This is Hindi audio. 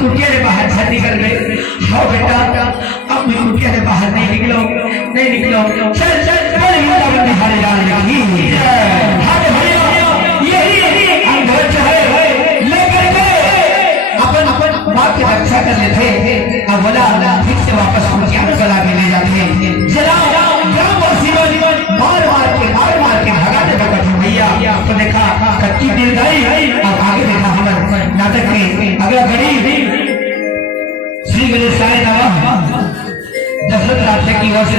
कुटिया ने बाहर से निकल गए। हाँ बेटा अब मैं कुटिया ने बाहर नहीं निकलो चल चल चल निहारे जाने लगी अपन बाप की रक्षा कर लेते। अब बोला फिर से वापस कुटिया में गला के ले जाते हैं। जलाओ मार मार के भगाते भगाते भैया तो देखा कच्ची दिल गई। अब आगे देखा हमारे नाटक में अगला गरीब श्री गणेश दशरथ राजा की ओर से